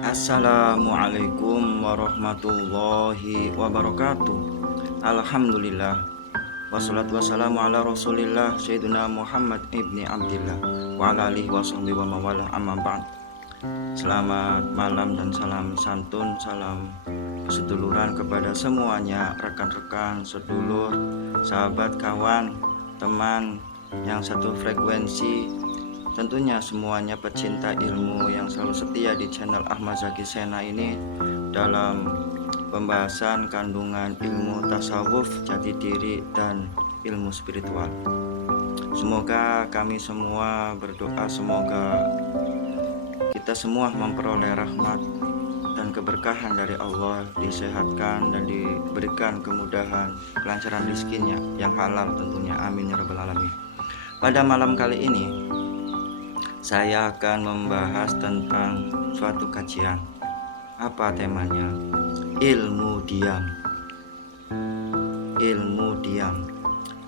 Assalamualaikum warahmatullahi wabarakatuh. Alhamdulillah. Wassalatu wassalamu ala rasulillah Sayyidina Muhammad ibni Abdillah wa ala alihi wa sahbihi wa mawala amma ba'd. Selamat malam dan salam santun, salam seduluran kepada semuanya, rekan-rekan, sedulur, sahabat, kawan, teman yang satu frekuensi. Tentunya semuanya pecinta ilmu yang selalu setia di channel Ahmad Zaki Sena ini dalam pembahasan kandungan ilmu tasawuf, jati diri, dan ilmu spiritual. Semoga kami semua berdoa, semoga kita semua memperoleh rahmat dan keberkahan dari Allah, disehatkan dan diberikan kemudahan, kelancaran rezekinya yang halal tentunya. Amin ya rabbal alamin. Pada malam kali ini saya akan membahas tentang suatu kajian. Apa temanya? Ilmu diam. Ilmu diam.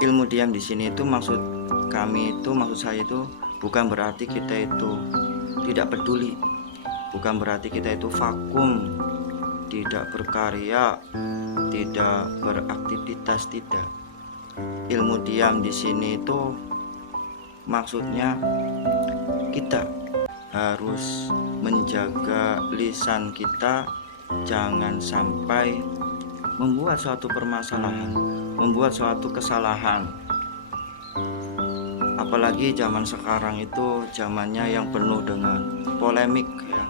Ilmu diam di sini itu maksud saya itu bukan berarti kita itu tidak peduli, bukan berarti kita itu vakum, tidak berkarya, tidak beraktivitas, tidak. Ilmu diam di sini itu maksudnya kita harus menjaga lisan kita, jangan sampai membuat suatu permasalahan, membuat suatu kesalahan. Apalagi zaman sekarang itu zamannya yang penuh dengan polemik ya,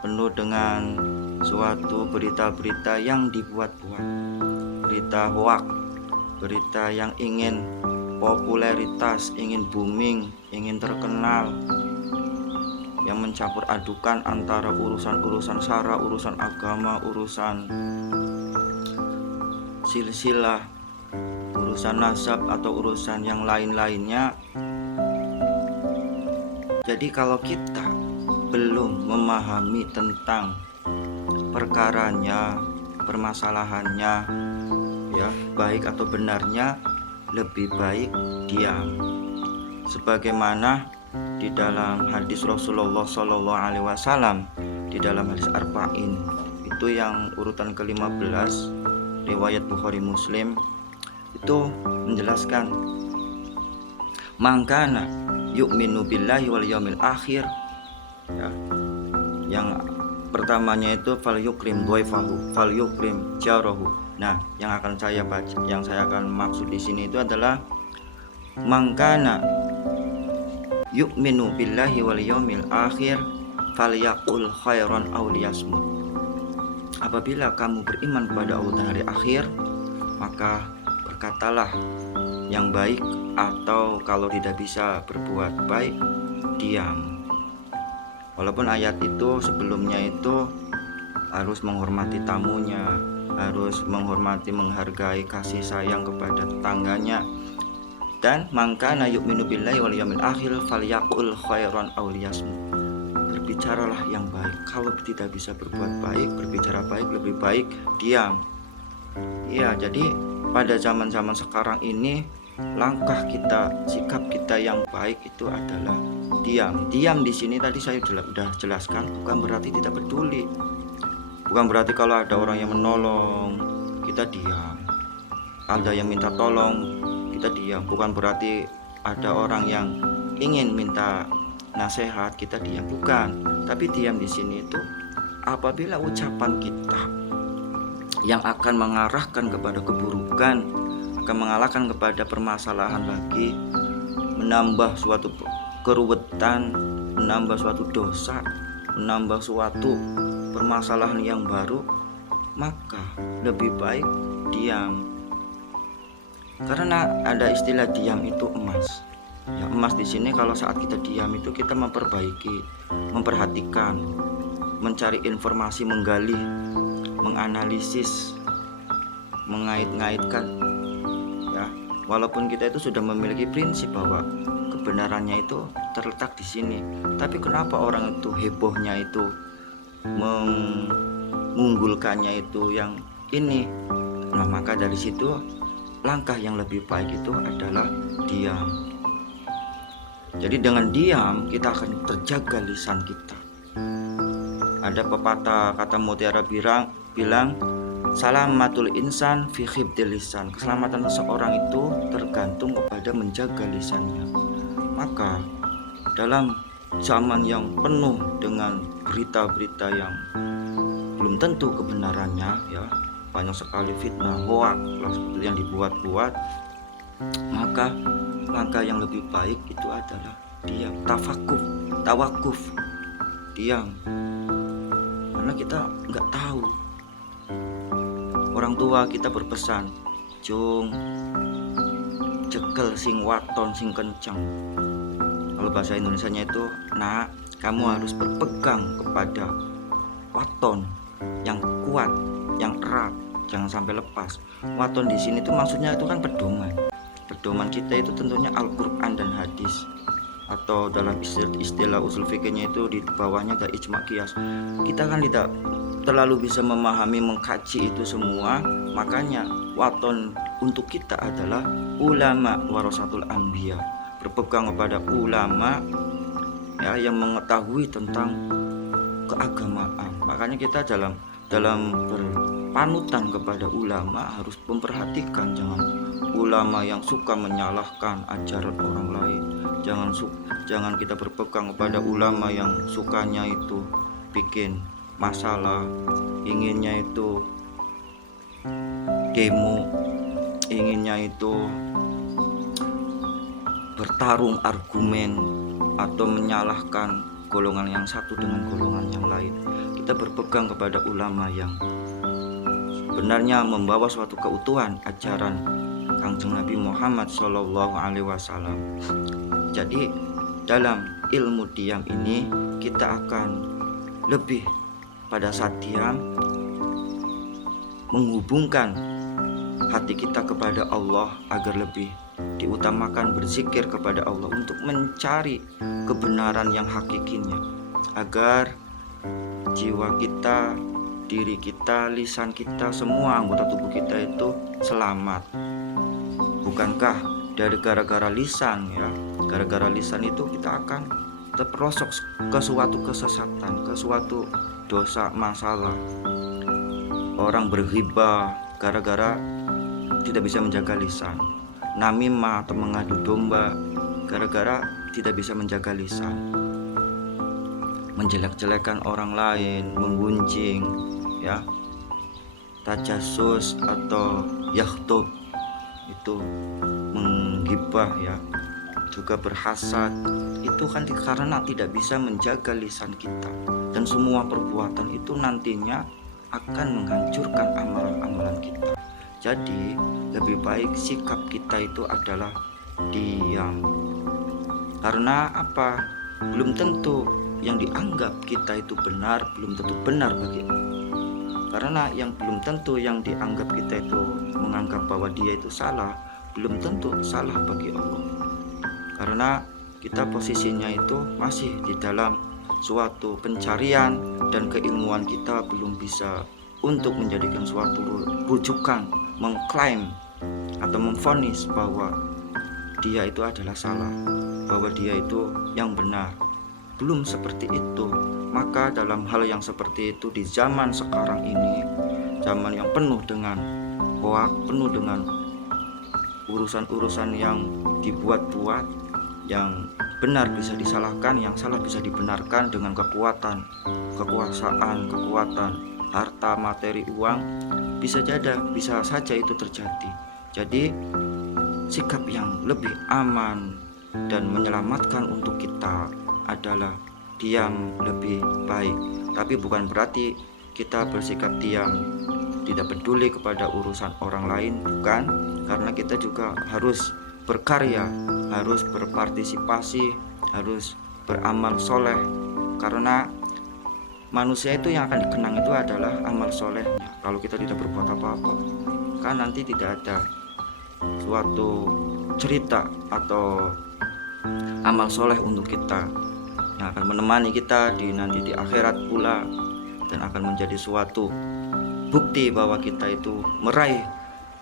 penuh dengan suatu berita-berita yang dibuat-buat, berita hoak, berita yang ingin popularitas, ingin booming, ingin terkenal, yang mencampur adukan antara urusan-urusan sara, urusan agama, urusan silsilah, urusan nasab atau urusan yang lain-lainnya. Jadi kalau kita belum memahami tentang perkaranya, permasalahannya, ya baik atau benarnya, lebih baik diam. Sebagaimana di dalam hadis Rasulullah Shallallahu Alaihi Wasallam, di dalam hadis Arba'in itu yang urutan ke-15 riwayat Bukhari Muslim, itu menjelaskan mangkana yu'minu billahi wal yaumil akhir ya. Yang pertamanya itu fal yukrim dhaifahu fal yukrim jarahu. Nah, yang akan saya baca, yang saya akan maksud di sini itu adalah mangkana yu'minu billahi wal yaumil akhir falyaqul khairan aw liyasmut. Apabila kamu beriman kepada Allah dan hari akhir, maka berkatalah yang baik, atau kalau tidak bisa berbuat baik, diam. Walaupun ayat itu sebelumnya itu harus menghormati tamunya, harus menghormati, menghargai, kasih sayang kepada tetangganya. Dan mangkana yu'minu billahi wal yaumil akhir falyaqul khairan aw liyasmut. Berbicaralah yang baik. Kalau tidak bisa berbuat baik, berbicara baik, lebih baik diam. Ya, jadi pada zaman-zaman sekarang ini langkah kita, sikap kita yang baik itu adalah diam. Diam di sini tadi saya sudah jelaskan, bukan berarti tidak peduli. Bukan berarti kalau ada orang yang menolong kita diam, ada yang minta tolong kita diam. Bukan berarti ada orang yang ingin minta nasihat kita diam, bukan. Tapi diam di sini itu apabila ucapan kita yang akan mengarahkan kepada keburukan, akan mengalahkan kepada permasalahan lagi, menambah suatu keruwetan, menambah suatu dosa, menambah suatu permasalahan yang baru, maka lebih baik diam. Karena ada istilah diam itu emas. Ya, emas di sini kalau saat kita diam itu kita memperbaiki, memperhatikan, mencari informasi, menggali, menganalisis, mengait-ngaitkan. Ya, walaupun kita itu sudah memiliki prinsip bahwa kebenarannya itu terletak di sini, tapi kenapa orang itu hebohnya itu mengunggulkannya itu yang ini? Nah, maka dari situ langkah yang lebih baik itu adalah diam. Jadi dengan diam kita akan terjaga lisan kita. Ada pepatah kata mutiara bilang salamatul insan fi khibdil lisan. Keselamatan seseorang itu tergantung kepada menjaga lisannya. Maka dalam zaman yang penuh dengan berita-berita yang belum tentu kebenarannya, ya, banyak sekali fitnah, hoak yang dibuat-buat, maka langkah yang lebih baik itu adalah diam, tawakuf, diam. Karena kita nggak tahu. Orang tua kita berpesan, jung cekel sing waton sing kenceng. Kalau bahasa Indonesianya itu, nak, kamu harus berpegang kepada waton yang kuat, yang erat, jangan sampai lepas. Waton di sini tuh maksudnya itu kan pedoman. Pedoman kita itu tentunya Al-Quran dan hadis, atau dalam istilah usul fikihnya itu di bawahnya ada ijma qiyas. Kita kan tidak terlalu bisa memahami, mengkaji itu semua. Makanya waton untuk kita adalah ulama warasatul anbiya, berpegang kepada ulama, ya, yang mengetahui tentang keagamaan. Makanya kita dalam berpanutan kepada ulama harus memperhatikan, jangan ulama yang suka menyalahkan ajaran orang lain. Jangan kita berpegang kepada ulama yang sukanya itu bikin masalah, inginnya itu demo, inginnya itu bertarung argumen atau menyalahkan golongan yang satu dengan golongan yang lain. Kita berpegang kepada ulama yang sebenarnya membawa suatu keutuhan ajaran Kangjeng Nabi Muhammad SAW. Jadi dalam ilmu diam ini kita akan lebih pada saat diam menghubungkan hati kita kepada Allah agar lebih diutamakan berzikir kepada Allah untuk mencari kebenaran yang hakikinya, agar jiwa kita, diri kita, lisan kita, semua anggota tubuh kita itu selamat. Bukankah dari gara-gara lisan, ya, gara-gara lisan itu kita akan terperosok ke suatu kesesatan, ke suatu dosa, masalah. Orang berghibah gara-gara tidak bisa menjaga lisan, namimah atau mengadu domba gara-gara tidak bisa menjaga lisan, menjelek-jelekan orang lain, menggunjing, ya, tajasus atau yakhtub, itu menggibah, ya, juga berhasad. Itu kan karena tidak bisa menjaga lisan kita, dan semua perbuatan itu nantinya akan menghancurkan amalan-amalan kita. Jadi lebih baik sikap kita itu adalah diam. Karena apa? Belum tentu yang dianggap kita itu benar, belum tentu benar bagi Allah. Karena yang belum tentu yang dianggap kita itu menganggap bahwa dia itu salah, belum tentu salah bagi Allah. Karena kita posisinya itu masih di dalam suatu pencarian, dan keilmuan kita belum bisa untuk menjadikan suatu rujukan, mengklaim atau memvonis bahwa dia itu adalah salah, bahwa dia itu yang benar. Belum seperti itu. Maka dalam hal yang seperti itu di zaman sekarang ini, zaman yang penuh dengan hoak, penuh dengan urusan-urusan yang dibuat-buat, yang benar bisa disalahkan, yang salah bisa dibenarkan dengan kekuatan, kekuasaan, kekuatan, harta, materi, uang, bisa saja itu terjadi. Jadi sikap yang lebih aman dan menyelamatkan untuk kita adalah diam lebih baik. Tapi bukan berarti kita bersikap diam, tidak peduli kepada urusan orang lain, bukan. Karena kita juga harus berkarya, harus berpartisipasi, harus beramal soleh. Karena manusia itu yang akan dikenang itu adalah amal solehnya. Kalau kita tidak berbuat apa-apa, kan nanti tidak ada suatu cerita atau amal soleh untuk kita yang akan menemani kita nanti di akhirat pula, dan akan menjadi suatu bukti bahwa kita itu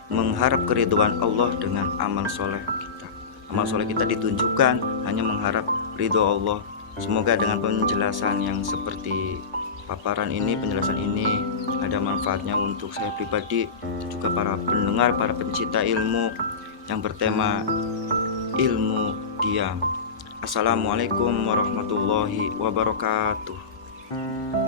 mengharap keridhaan Allah dengan amal soleh kita. Amal soleh kita ditunjukkan hanya mengharap ridho Allah. Semoga dengan penjelasan yang seperti paparan ini, penjelasan ini ada manfaatnya untuk saya pribadi, juga para pendengar, para pencinta ilmu yang bertema ilmu diam. Assalamualaikum warahmatullahi wabarakatuh.